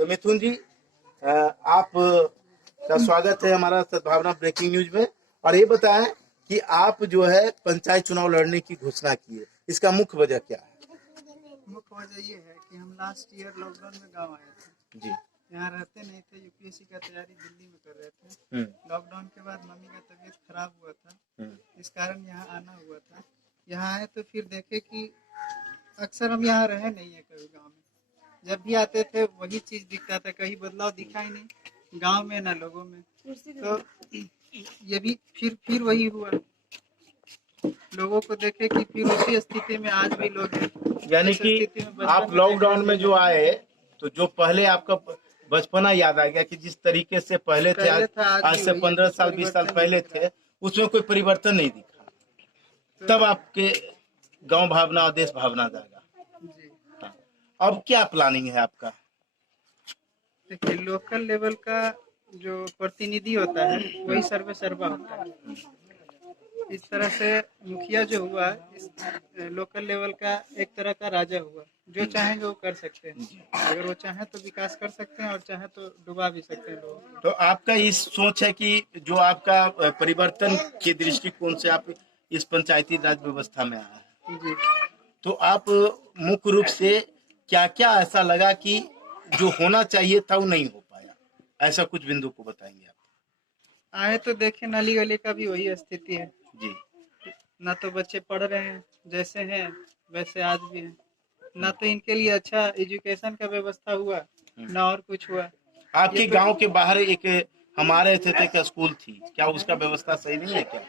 तो मिथुन जी, आप का स्वागत है हमारा सद्भावना ब्रेकिंग न्यूज में। और ये बताएं कि आप जो है पंचायत चुनाव लड़ने की घोषणा की है, इसका मुख्य वजह क्या है? मुख्य वजह ये है कि हम लास्ट ईयर लॉकडाउन में गांव आए थे जी। यहाँ रहते नहीं थे, यूपीएससी का तैयारी दिल्ली में कर रहे थे। लॉकडाउन के बाद मम्मी का तबीयत खराब हुआ था, इस कारण यहाँ आना हुआ था। यहाँ आए तो फिर देखे कि अक्सर हम यहाँ रहे नहीं है कभी गांव में। जब भी आते थे वही चीज दिखता था, कहीं बदलाव दिखा ही नहीं गांव में ना लोगों में। तो ये भी फिर वही हुआ, लोगों को देखे कि फिर उसी स्थिति में आज भी लोग हैं। यानी कि आप लॉकडाउन में जो आए तो जो पहले आपका बचपना याद आ गया कि जिस तरीके से पहले थे आज से 15 साल 20 साल पहले थे, उसमें कोई परिवर्तन नहीं दिखा। तब आपके गांव भावना और देश भावना जागा। हाँ। अब क्या प्लानिंग है आपका? देखिए, लोकल लेवल का जो प्रतिनिधि होता है वही सर्वे सर्वा होता है। इस तरह से मुखिया जो हुआ, इस लोकल लेवल का एक तरह का राजा हुआ। जो चाहेंगे वो कर सकते हैं, अगर वो चाहे तो विकास कर सकते हैं और चाहे तो डुबा भी सकते हैं लोग। तो आपका इस सोच है कि जो आपका परिवर्तन के दृष्टिकोण से आप इस पंचायती राज व्यवस्था में आए जी। तो आप मुख्य रूप से क्या क्या ऐसा लगा कि जो होना चाहिए था वो नहीं हो पाया, ऐसा कुछ बिंदु को बताएंगे आप? आए तो देखे नाली गली का भी वही स्थिति है जी। ना, तो बच्चे पढ़ रहे हैं, जैसे हैं वैसे आज भी हैं। ना तो इनके लिए अच्छा एजुकेशन का व्यवस्था हुआ, ना और कुछ हुआ। आपके गांव के बाहर एक हमारे थे एक स्कूल थी, क्या उसका व्यवस्था सही नहीं है क्या?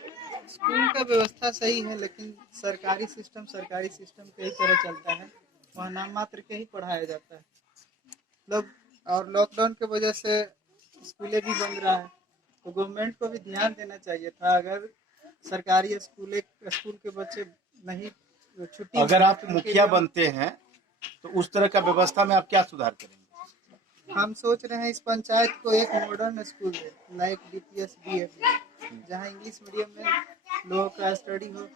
स्कूल का व्यवस्था सही है, लेकिन सरकारी सिस्टम के ही तरह चलता है, वहाँ नाम मात्र के ही पढ़ाया जाता है। मतलब और लॉकडाउन की वजह से स्कूलें भी बंद रहा है, तो गवर्नमेंट को भी ध्यान देना चाहिए था। अगर सरकारी स्कूल के बच्चे नहीं छुट्टी, अगर आप मुखिया बनते हैं तो उस तरह का व्यवस्था में आप क्या सुधार करेंगे? हम सोच रहे हैं इस पंचायत को एक मॉडर्न स्कूल है, लाइक डीपीएस बीएड, जहाँ इंग्लिश मीडियम में लोगों का स्टडी हो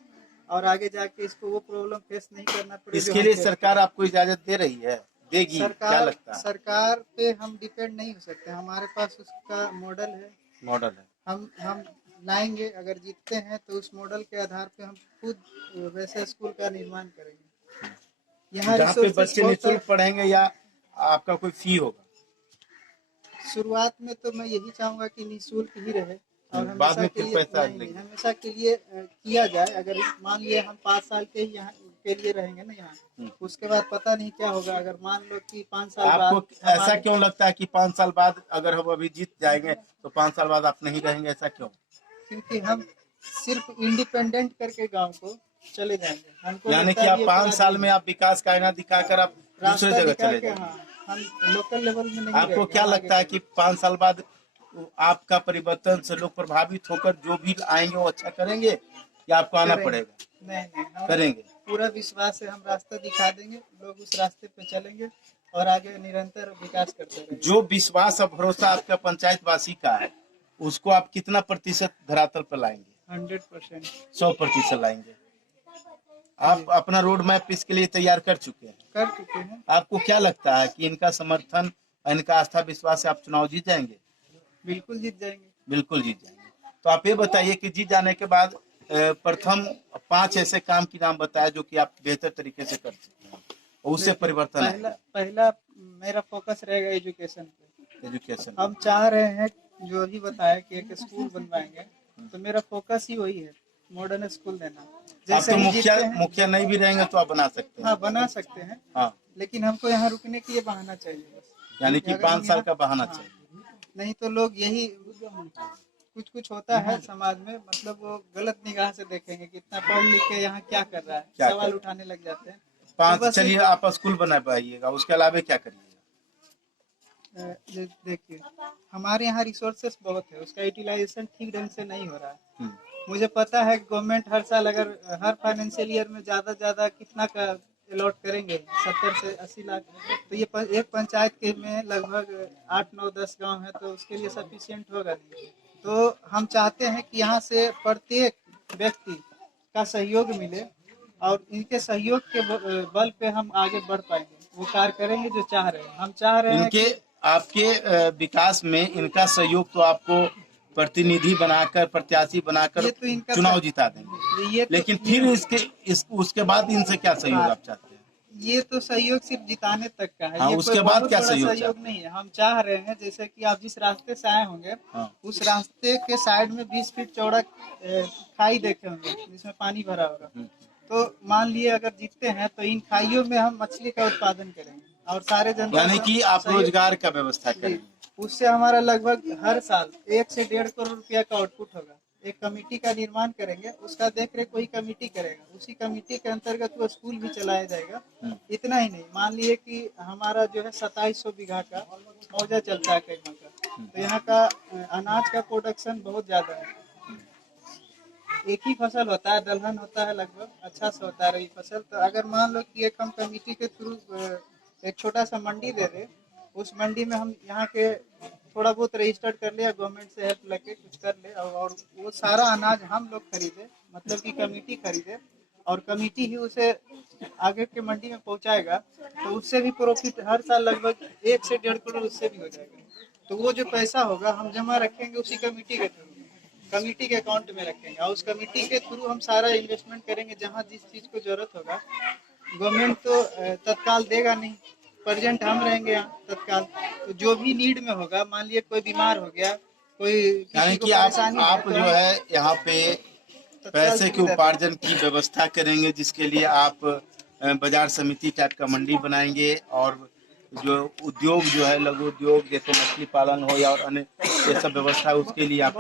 और आगे जाके इसको वो प्रॉब्लम फेस नहीं करना पड़े। इसके लिए सरकार आपको इजाजत दे रही है, देगी? क्या लगता है? सरकार पे हम डिपेंड नहीं हो सकते, हमारे पास उसका मॉडल है। हम लाएंगे, अगर जीतते हैं तो उस मॉडल के आधार पे हम खुद वैसे स्कूल का निर्माण करेंगे। यहाँ जहाँ पे बच्चे निःशुल्क पढ़ेंगे या आपका कोई फी होगा? शुरुआत में तो मैं यही चाहूंगा कि निःशुल्क ही रहे और बाद में फिर पैसा हमेशा के लिए किया जाए। अगर मान लिए हम 5 साल के यहाँ के लिए रहेंगे ना यहाँ, उसके बाद पता नहीं क्या होगा। अगर मान लो कि 5 साल आपको बाद ऐसा क्यों लगता है कि 5 साल बाद अगर हम अभी जीत जाएंगे तो 5 साल बाद आप नहीं रहेंगे, ऐसा क्यों? क्योंकि हम सिर्फ इंडिपेंडेंट करके गांव को चले जाएंगे। हमको यानी कि आप 5 साल में आप विकास का आईना दिखाकर आप दूसरे जगह चले जाएंगे। हम लोकल लेवल में नहीं। आपको क्या लगता है कि 5 साल बाद आपका परिवर्तन से लोग प्रभावित होकर जो भी आएंगे वो अच्छा करेंगे या आपको आना पड़ेगा? नहीं, करेंगे। पूरा विश्वास है, हम रास्ता दिखा देंगे, लोग उस रास्ते पे चलेंगे और आगे निरंतर विकास करते रहेंगे। जो विश्वास और भरोसा आपका पंचायत वासी का है, उसको आप कितना प्रतिशत धरातल पर लाएंगे? 100%, 100% लाएंगे। आप अपना रोड मैप इसके लिए तैयार कर चुके हैं? आपको क्या लगता है कि इनका समर्थन, इनका आस्था विश्वास से आप चुनाव जीत जाएंगे? बिल्कुल जीत जाएंगे। बिल्कुल जीत जाएंगे। तो आप ये बताइए कि जीत जाने के बाद प्रथम 5 ऐसे काम की नाम बताया जो कि आप बेहतर तरीके से कर सकते हैं और उससे परिवर्तन पहला मेरा फोकस रहेगा एजुकेशन पे। हम चाह रहे हैं, जो अभी बताया कि एक स्कूल बनवाएंगे, तो मेरा फोकस ही वही है, मॉडर्न स्कूल देना। जैसे तो मुखिया नहीं भी रहेंगे तो आप बना सकते हैं? हाँ, बना सकते हैं। हाँ, लेकिन हमको यहाँ रुकने के लिए बहाना चाहिए बस। यानी कि 5 साल का बहाना चाहिए। नहीं तो लोग यही कुछ होता है समाज में, मतलब वो गलत निगाह से देखेंगे कि इतना पढ़ लिख के यहाँ क्या कर रहा है, सवाल उठाने लग जाते हैं। 5 चलिए आप स्कूल बना पाइएगा, उसके अलावा क्या करिएगा? देखिए, हमारे यहाँ रिसोर्सेस बहुत है, उसका यूटिलाइजेशन ठीक ढंग से नहीं हो रहा है। मुझे पता है गवर्नमेंट हर साल अगर हर फाइनेंशियल ईयर में ज्यादा कितना का अलॉट करेंगे, 70 से 80 लाख, तो ये एक पंचायत के में लगभग 8, 9, 10 गांव है, तो उसके लिए सफिशिएंट होगा नहीं। तो हम चाहते हैं कि यहाँ से प्रत्येक व्यक्ति का सहयोग मिले और इनके सहयोग के बल पे हम आगे बढ़ पाएंगे, वो कार्य करेंगे जो चाह रहे हैं। हम चाह रहे हैं कि आपके विकास में इनका सहयोग तो आपको प्रतिनिधि बनाकर, प्रत्याशी बनाकर ये तो इनका चुनाव जिता देंगे, ये तो लेकिन फिर उसके बाद इनसे क्या सहयोग आप चाहते हैं? ये तो सहयोग सिर्फ जिताने तक का है। हाँ, ये उसके कोई बाद बहुत क्या बड़ा सहयोग सहयोग नहीं है। हम चाह रहे हैं जैसे कि आप जिस रास्ते से आए होंगे, हाँ। उस रास्ते के साइड में 20 फीट चौड़ा खाई देखे होंगे जिसमें पानी भरा होगा। तो मान लिए अगर जीतते हैं तो इन खाइयों में हम मछली का उत्पादन करेंगे और सारे जनता यानी कि आप रोजगार का व्यवस्था करेंगे। उससे हमारा लगभग हर साल 1 से 1.5 करोड़ रुपया का आउटपुट होगा। एक कमेटी का निर्माण करेंगे, उसका देख रेख वही कमेटी करेगा, उसी कमेटी के अंतर्गत वो स्कूल भी चलाया जाएगा। इतना ही नहीं, मान लिए कि हमारा जो है 2700 बीघा का मौजा चलता है कई का, तो यहाँ का अनाज का प्रोडक्शन बहुत ज्यादा है। एक ही फसल होता है, दलहन होता है, लगभग अच्छा से होता है रबी फसल। तो अगर मान लो कि एक हम कमेटी के थ्रू एक छोटा सा मंडी दे रहे, उस मंडी में हम यहाँ के थोड़ा बहुत रजिस्टर्ड कर ले या गवर्नमेंट से हेल्प लेके कुछ कर ले और वो सारा अनाज हम लोग खरीदे, मतलब कि कमेटी खरीदे और कमेटी ही उसे आगे के मंडी में पहुंचाएगा, तो उससे भी प्रॉफिट हर साल लगभग 1 से 1.5 करोड़ उससे भी हो जाएगा। तो वो जो पैसा होगा हम जमा रखेंगे उसी कमेटी के थ्रू, कमेटी के अकाउंट में रखेंगे और उस कमेटी के थ्रू हम सारा इन्वेस्टमेंट करेंगे। जहाँ जिस चीज को जरूरत होगा, गवर्नमेंट तो तत्काल देगा नहीं, प्रेजेंट हम रहेंगे यहाँ तत्काल, तो जो भी नीड में होगा, मान लिया कोई बीमार हो गया, कोई यानी कि आप जो है यहाँ पे पैसे के उपार्जन की व्यवस्था करेंगे, जिसके लिए आप बाजार समिति टाइप का मंडी बनाएंगे और जो उद्योग जो है लघु उद्योग जैसे मछली पालन हो या और अन्य ये सब व्यवस्था, उसके लिए आप